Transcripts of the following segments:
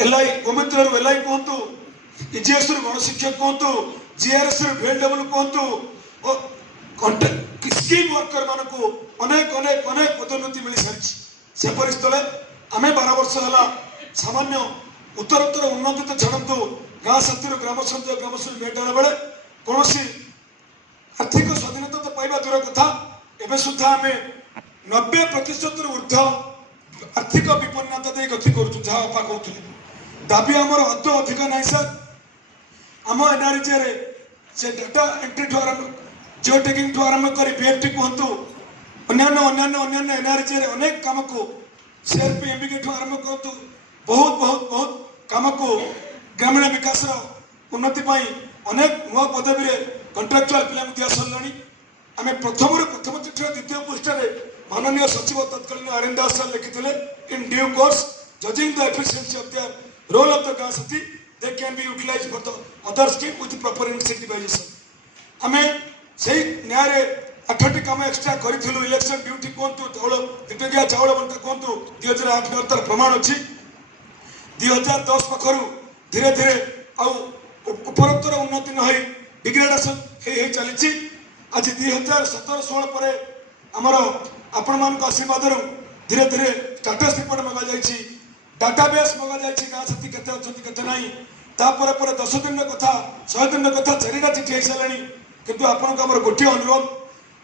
LI गोमित्र LI कहतु इजीएस गणशिक्षक कहतु GRS VLW कहतु स्कीम वर्कर मान को अनेक अनेक अनेक पदोन्नति मिल सारी से परिस्थित आम 12 वर्ष है सामान्य उत्तरोत्तर उन्नति तो छाड़ू गाँ साथी ग्राम संघ भेट बेले कौन आर्थिक स्वाधीनता तो पाइबा दूर कथा एवं सुधा आम 90% ऊर्ध आर्थिक विपन्नता दे गति करूँ जहाँ अपा कहते दाबी आमर अत अधिक ना सर आम एनआरजे से डाटा एंट्री ठू आरंभ जिओ टैगिंग ठू आरंभ कर बीएफटी कहतु अन्य एनआरजे अनेक कम को सीआरपी एमबीके ठू आरंभ करतु बहुत बहुत बहुत कम को ग्रामीण विकास उन्नति अनेक नुआ पदवी कंट्राक्चुआल पिला दिया सरलाणी आम प्रथम चिठी द्वितीय पृष्ठ माननीय सचिव तत्कालीन आर्यन दास सर लिखिते in due course judging the efficiency of the role of the Gaon Sathi they can be utilise for the other scheme with proper incentivisation आम से न्याय 8टी कम एक्सट्रा करूँ इलेक्शन ड्यूटी कहतु चाउल दिटकिया चाउल बंटा कहतु 2008 तार प्रमाण अच्छी 2010 पाखर धीरे धीरे उपरोत्तर उन्नति न डिग्रेडेशन चली आज 2017-16 पर आमर आपण मान आशीर्वाद धीरे धीरे स्टाटस रिपोर्ट मगा जाइए डाटाबेस मगा जाइए गाँ साथी केते अच्छी केते ना तापर 10 दिन कथा 100 दिन कथा 4टा चिठी हो सारे किंतु आपन गोटे अनुरोध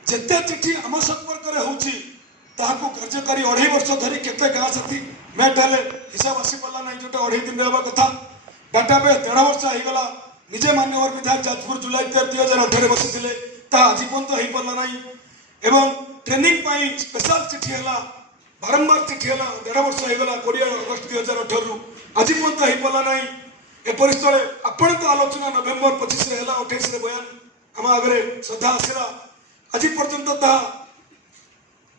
जिते चिठी आम संपर्क में होता कार्यकारी 2.5 वर्ष धरी केते गाँ साथी मेट हेले हिसाब आसी पाला ना जो 2.5 दिन रहा कथा डाटाबेस 1.5 वर्ष होगा निजे मान्यवर विधायक जाजपुर जुलाई 2018 बसी आज पर्यंत हो पारा ना एवं ट्रेनिंग स्पेशल चिठी है बारंबार चिठी है 1.5 वर्ष होगा 20 अगस्त 2018 आज पर्यंत हो पारा ना एपरी स्थले आपण तो आलोचना नवेम्बर 25 है 28 बयान आम आगे श्रद्धा आसला आज पर्यंत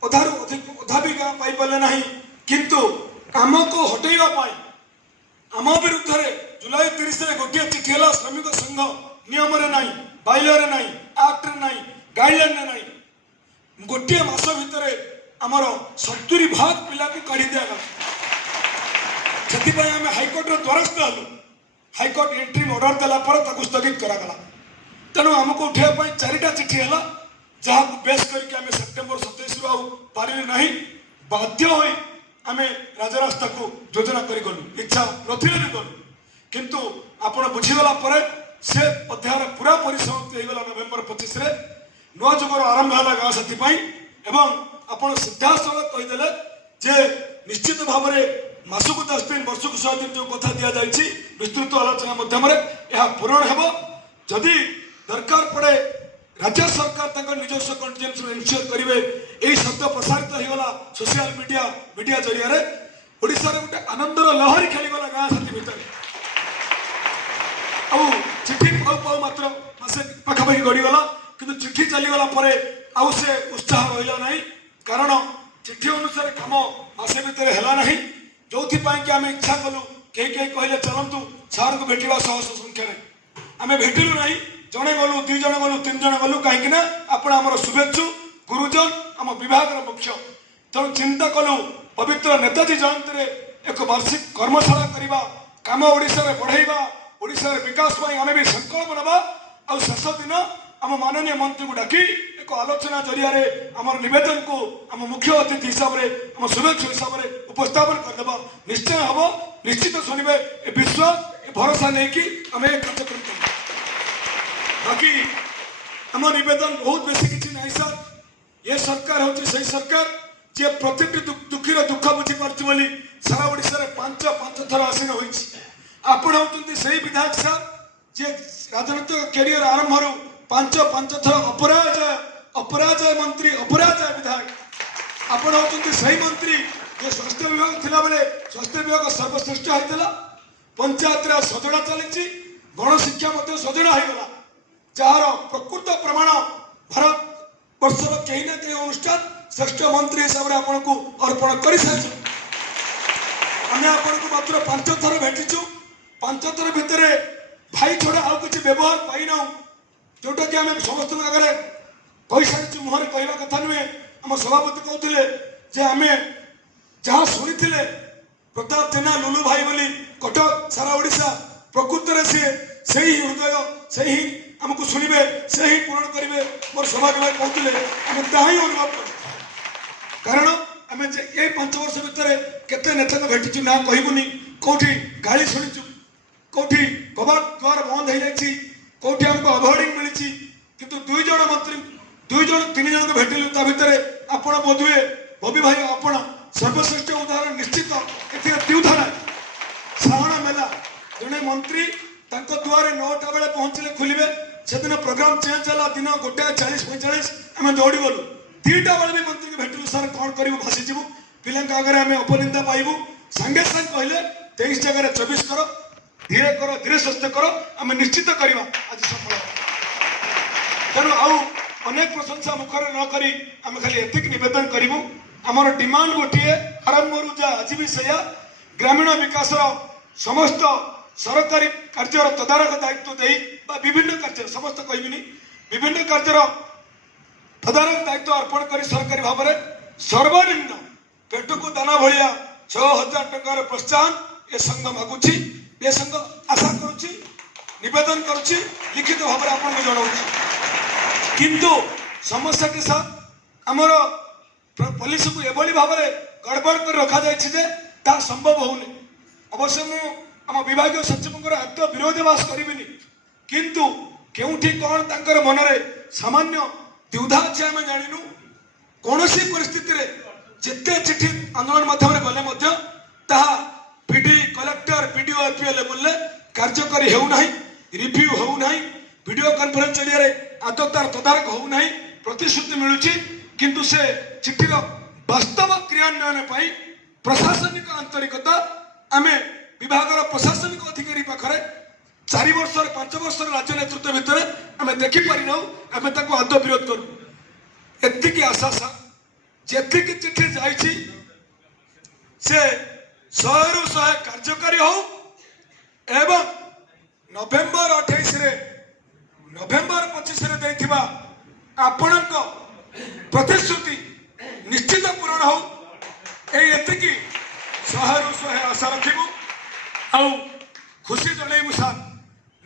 अधारू अधिक अधा भी गाँ पाइपारे ना किंतु आम को हटेवाई आम विरुद्ध जुलाई 30 गोटे चिठी है श्रमिक संघ नियम ना बाइलर ना आक्ट ना गाइडलाइन ना गोटे मास भितर आमर 70 भाग पिला को काढ़ी दिगला से आम हाइकोर्ट द्वारस्थ हलु हाइकोर्ट एंट्री ऑर्डर देला स्थगित करागला तेणु आमको उठाई 4टा चिठी है जहाँ बेस करके सेप्टेम्बर 27 पारे ना बाध्य हो आम राजरास्ता को योजना करूँ इच्छा नथिले भी गलु किंतु आपण बुझीगला से अध्याय पूरा परिसमाप्ति होगा नवेम्बर 25 नुआ जुगर आरंभ है गाँ साथी एवं आपण सीधासल कहीदे जे निश्चित भाव में मासक 10 दिन वर्ष को 100 दिन जो कथा दि जाए विस्तृत आलोचना मध्यम पूरण हो जदि दरकार पड़े राज्य सरकार निजस्व कंटीजेंसी इनश्योर करेंगे यही शब्द प्रसारित होगा सोशल मीडिया जरिया ओडिशा रे गोटे आनंदर लहरी खेलीगला गाँ साथी भितर चिठी पाऊ पाऊ मात्र मासे पाखापाखि गड़ीगला कि चिठी चलीगला आउ से उत्साह रहा ना कारण चिठी अनुसार कम मासे भितर है ना जो कि आम इच्छा कलु कहीं कहले चलतु सार को भेटा 100 संख्यार आम भेटिलु ना जड़े गलु 2 जन गलु 3 जन गलु कहीं आपण आम शुभेच्छु गुरुजन आम विभाग मुख्य तेणु चिंता कलु पवित्र नेताजी जयंती एक वार्षिक कर्मशाला करवा कम ओडिशा रे बढ़ाइबा ओडिशा रे विकास आम भी संकल्प नवा आ शेष दिन आम माननीय मंत्री को डाकी एक आलोचना जरिया आम नवेदन को आम मुख्य अतिथि हिसाब से आम शुभेच्छु हिसाब से उपस्थापन करदे निश्चय हम निश्चित शुणे विश्वास भरोसा नहीं कि आम एक कार्यक्रम कर बाकी आम नवेदन बहुत बेसी किसी ना सर ये सरकार हूँ से सरकार जे प्रति दुखीर दुख बुझीपार सारा ओडिशा रे 5 थर आसीन हो आपण होती से विधायक सर जे राजनीतिक कैरियर आरंभ 5 थर अपराजय मंत्री अपराजय विधायक आपण होती से मंत्री जे स्वास्थ्य विभाग थिला बेले स्वास्थ्य विभाग सर्वश्रेष्ठ होता पंचायत सजड़ा चली गणशिक्षा सजड़ा होगला जार प्रकृत प्रमाण भारत वर्षर कहीं ना कहीं अनुष्ठान श्रेष्ठ मंत्री हिसाब से आपन को अर्पण कर सारी आम आपन को मात्र 5 थर भेटिचु 5 थर भितर भाई छड़ा आउ किसी व्यवहार पाईना जोटा कि आम समस्त आगे कही सारी मुहर कहवा कथा नुहे आम सभापति कहते आम जहाँ शुणी प्रताप जेना लुलु भाई बोली कटक कौटी गाड़ी शुणुचु कौटी कबाड़ द्वार बंद हो जाए कौटी हमको अवॉर्डिंग मिली किंतु दुई जन मंत्री दुई जन तीन जन को भेटिलु ता भितर आपण बोधुए बबी भाई आपण सर्वश्रेष्ठ उदाहरण निश्चित एथिरे द्युधा ना श्रावण मेला जड़े मंत्री दुआरे 9टा बेले पहुंचले खुलबे से दिन प्रोग्राम चेंज होला दिन 1:40-45 आम दौड़ी गलु 2टा बेले भी मंत्री को भेटलु सर कौन करू भासी जीवु पिला आगे आम अपनिंदा पाइबू सांगे सांगे कहले 23 जगह 24 करो धीरे सुस्थ करो आम निश्चित करवा आज सफल तेणु आउ अनेक प्रशंसा मुखर न करी आम खाली एतिक निवेदन करूँ आमर डिमांड गोटे आरंभ जा आज भी सैया ग्रामीण विकास समस्त सरकारी कार्यर तदारख दायित्व दे विभिन्न कार्य समस्त कहबिनी विभिन्न कार्यर तदारख दायित्व अर्पण कर सरकारी भाव में सर्वनिम्न पेट को दाना भाया 6,000 टंकार प्रोत्साहन ये संघ मागुची ये संघ आशा करुच्ची निवेदन करुच्ची लिखित भाव में आपको जनाऊँ किंतु समस्या के साथ आमर पुलिस को एभली भाव में गड़बड़ कर रखा जाए संभव होनी अवश्य मु आम विभाग सचिव आत्म विरोधाभास करी किंतु केउठी कौन तांकर मन रे सामान्य द्विधा अच्छे आम जाणु कौन परिस्थिति रे जिते चिठी आंदोलन माध्यम गले PD collector PDO APO level कार्यकारी होना रिव्यू होना वीडियो कॉन्फ्रेंस जरिए आदौ तार तदारख होना प्रतिश्रुति मिलूची किंतु से चिठीर वास्तव क्रियान्वयन पाई प्रशासनिक आंतरिकता आम विभाग प्रशासनिक अधिकारी पाखे 4 वर्ष 5 वर्ष राज्य नेतृत्व भितर आम देखिपारि ना आम आदौ विरोध करूँ एतिकी आशा सा जेतिकी चिठी जाइए से 100 ରୁ 100 कार्यकारी हो एवं नवेम्बर 28 रे नवेम्बर 25 रे देथिबा आपणक प्रतिश्रुति निश्चित पूरण हो एतिकी 100 ରୁ 100 आशा रखिबु आउ खुशी जनइबु सार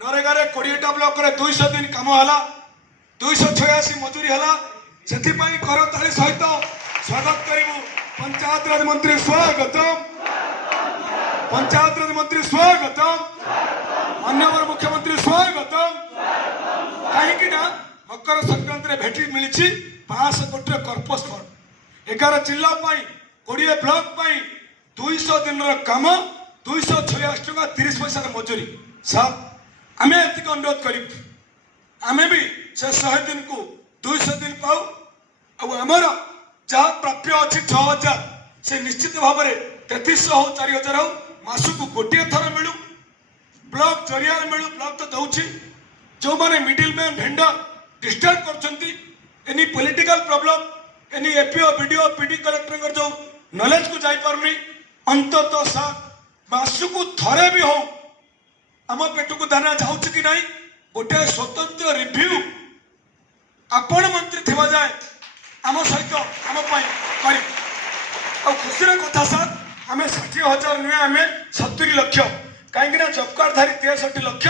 नरेगा रे 20टा ब्लॉक रे 200 दिन काम हला 286 मजूरी हला सेथि पई करताली सहित स्वागत करिबु पंचायत राज मंत्री स्वागतम पंचायत राज मंत्री स्वागतम माननीय मुख्यमंत्री स्वागतम कहीं ना मकर संक्रांति रे भेटी मिली 500 कोटी कर्पस फंड 11 जिला 20 ब्लॉक 200 दिन काम 286 टका 30 पैसा मजूरी साहब आम एति अनुरोध कर आम भी से 100 दिन को 200 दिन पाऊ आमर जहाँ प्राप्य अच्छी 6,000 से निश्चित भाव में 3300 हो 4,000 हो मासक गोटे थर मिलू ब्लॉक जरिया मिलू ब्लॉक तो दौर जो मैंने मिडिल मैन भेंडर डिस्टर्ब कर political problem any APO video PD collector जो नॉलेज को जापारे अंतत सा मासक थरे भी हो आम पेट को दाना जाऊँ कि नहीं गोटे स्वतंत्र रिव्यू आपण मंत्री थिबा जाए आम सहित आम कर खुशी कथा सर आम 60,000 नुहे आम 70 लाख कहीं जॉब कार्ड धारी 63 लाख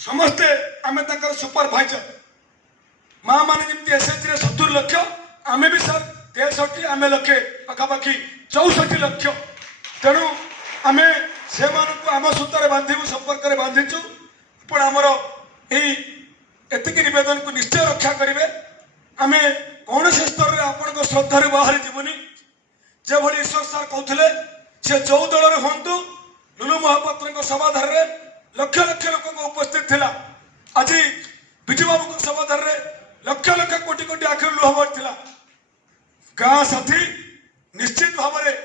समस्ते आम सुपरभाइजर माँ मैंने जमी एसएचजी 70 लाख आम भी सर 63 आम लक्षे पखापाखि 64 लाख तेणु आम से आम सूत्र बांधू संपर्क में बांधिचु पण आमर एतिकी निवेदन को निश्चय रक्षा करेंगे आम कौन से स्तर में आपण श्रद्धार बाहरी जीवनी जो भाई ईश्वर सार कहते से जो दल में हूँ लुलु महापात्र सभाधार में लक्ष लक्ष लोक उपस्थित थिला आज विजु बाबू सभाधार में लक्ष लक्ष कोटी कोटी आखिर लुह बढ़ता गाँ साथी निश्चित भाव में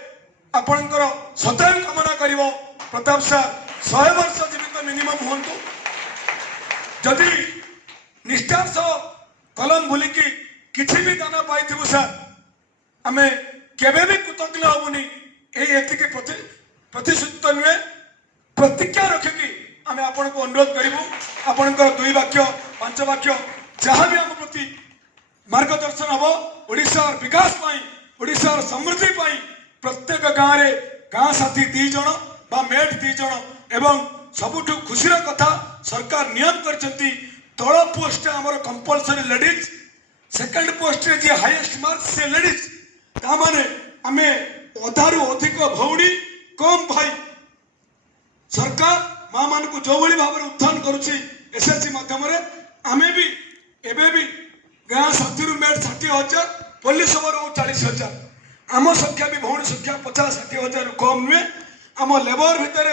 आपणकर सदैव कामना कर प्रताप सार 100 वर्ष जीवित मिनिमम हूँ जदि निष्ठार सह कलम भूलिकी किसी भी दाना पाई सार आम केवे भी कृतज्ञ हबुनी एतिके प्रतिश्रुत नुहे प्रतिज्ञा रखिकी आम आपण को अनुरोध करूँ आपणकर 2 वाक्य 5 वाक्य जहाँ भी आम प्रति मार्गदर्शन हम ओडिशार विकास ओडिशार समृद्धि प्रत्येक गाँव में गाँ साथी 2 जन बा मेट 2 जन एवं सबुठु खुशीर कथा सरकार नियम करछंती तल पोस्ट आमर कंपलसरी लेडीज सेकंड पोस्ट रे जे हाईएस्ट मार्क्स से लेडीज ता माने आमे अधारु अधिक भौणी कम भाई सरकार माँ मान को जो भाई भाव उत्थान करुच्ची एसएचजी माध्यम आमे भी एबे भी गाँ 60 मेट 60,000 पुलिस ओवर 40,000 आम संख्या भी भौणी संख्या 50-60,000 कम नुहे आम लेबर भितर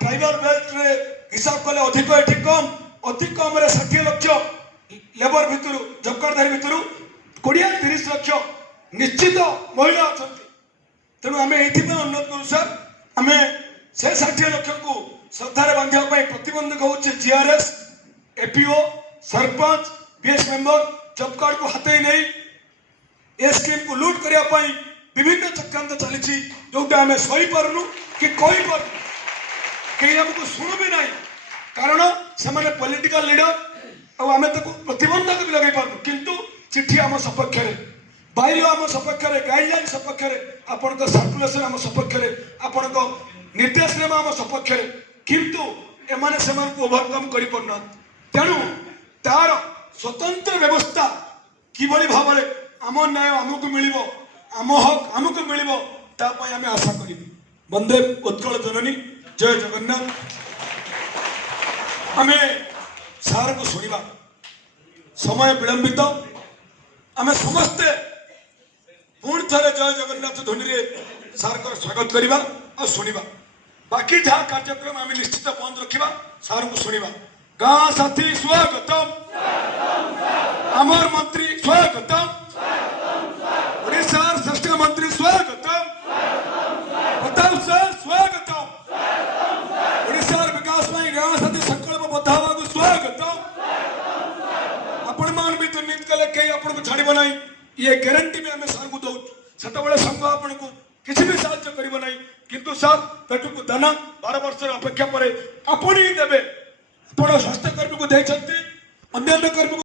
ट्राइबल बेल्ट रे हिसाब कले अधिक एठी कम अति कम 60 लाख लेबर भितर जबकारधारी भितर 20-30 लाख निश्चित महिला अच्छा तेणु आम ये अनुरोध करूँ सर आम से 60 लाख को श्रद्धार बांधा प्रतिबंधक हो GRS APO sarpanch BS member जब कार्ड को हाथ ही नहीं ए स्कीम को लूट करने विभिन्न चक्रांत चली जोटा आम सही पार्नु कि कही पार कहीं आमको शुणु भी ना कारण से पॉलिटिकल लीडर आम प्रतिबंधक भी लगे पार्नु किंतु चिठी आम सपक्ष बाइल आम सपक्ष गाइडलाइन सपक्ष आपण सर्कुलेसन आम सपक्ष आपण निर्देशनामा आम सपक्ष किंतु एमाने से ओभरकम कर पारना तेणु तार स्वतंत्र व्यवस्था किभली भाव में आम न्याय आमको मिल आम हक आमको मिल आम आशा करी वंदे उत्कल जननी जय जगन्नाथ आम सार को शुणा समय विलंबित आम समस्ते पुणी थे जय जगन्नाथ ध्वनि रे सार को स्वागत करवा और शुणा बाकी जहाँ कार्यक्रम आम निश्चित बंद रखा सार को शुणा गाँ साथी स्वागतम आमर मंत्री स्वागतम ओडिशा श्रेष्ठ मंत्री स्वागतम प्रताप सर स्वागतम ओडिशा विकास में गाँ साथी संकल्प बद्ध को स्वागतम आपण मान भी दुर्नीति कले कहीं आपन को छाड़ब ना ये गारंटी भी आम सर को दौ से संघ आपन को किसी भी साहाଯ୍य करिब नहीं किंतु सर पेट को दाना 12 वर्ष अपेक्षा पर आपण ही देवे आपण स्वास्थ्य कर्मी को देते अन्य कर्मी